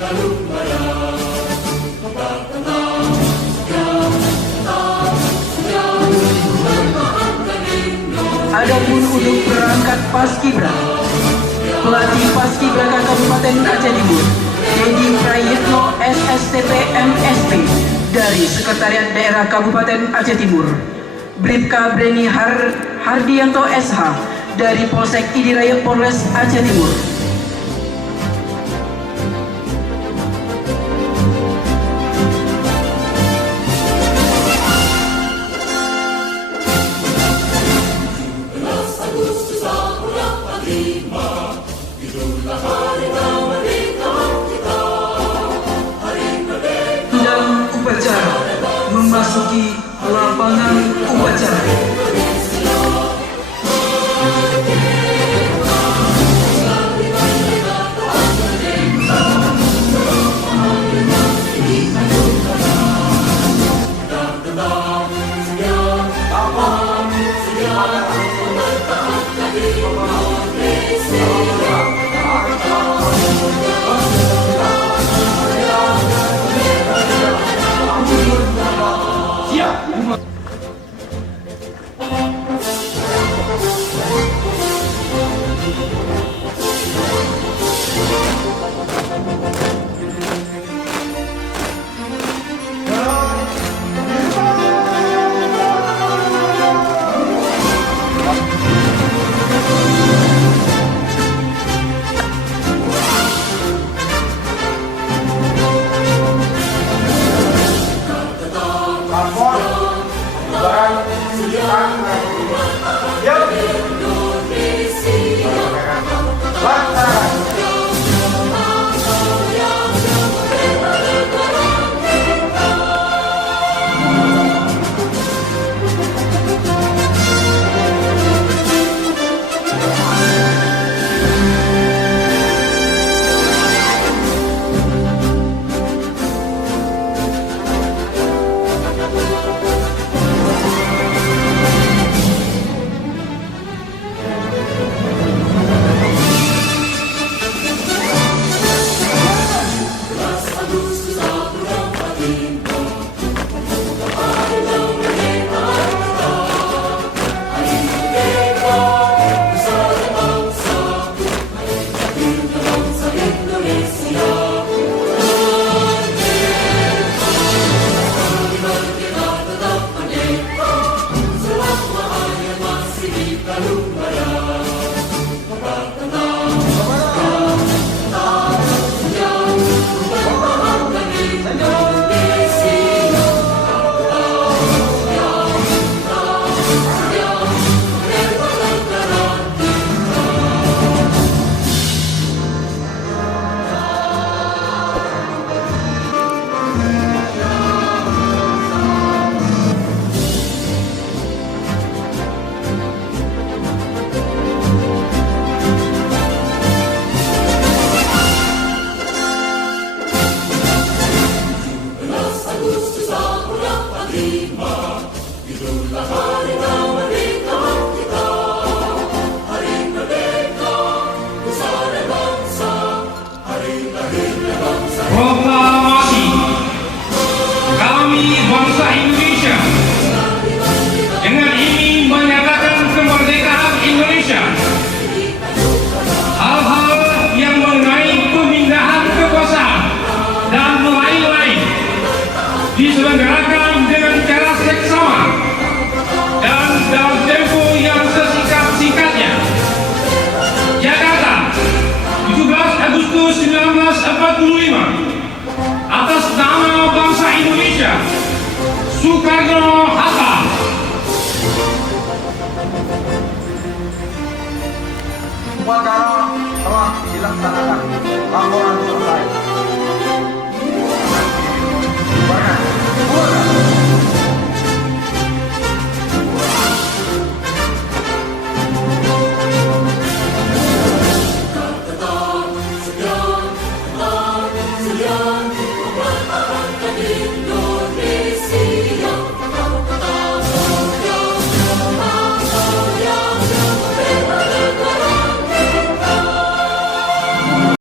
Adapun untuk perangkat Paskibra, pelatih Paskibraka Kabupaten Aceh Timur, Dedi Prayitno SSTP MSP dari Sekretariat Daerah Kabupaten Aceh Timur, Bribka Breni Hardianto SH dari Polsek Idiraya Polres Aceh Timur. Sedang upacara memasuki lapangan upacara. Proklamasi kami bangsa Indonesia dengan ini menyatakan kemerdekaan Indonesia. Hal-hal yang mengenai pemindahan kekuasaan dan lain-lain diselenggarakan dengan cara seksama dan dalam tempo yang sesingkat-singkatnya. Jakarta, 17 Agustus 1945. Atas nama bangsa Indonesia, Soekarno-Hatta. Upacara telah dilaksanakan. Laporan selesai. Bubarkan.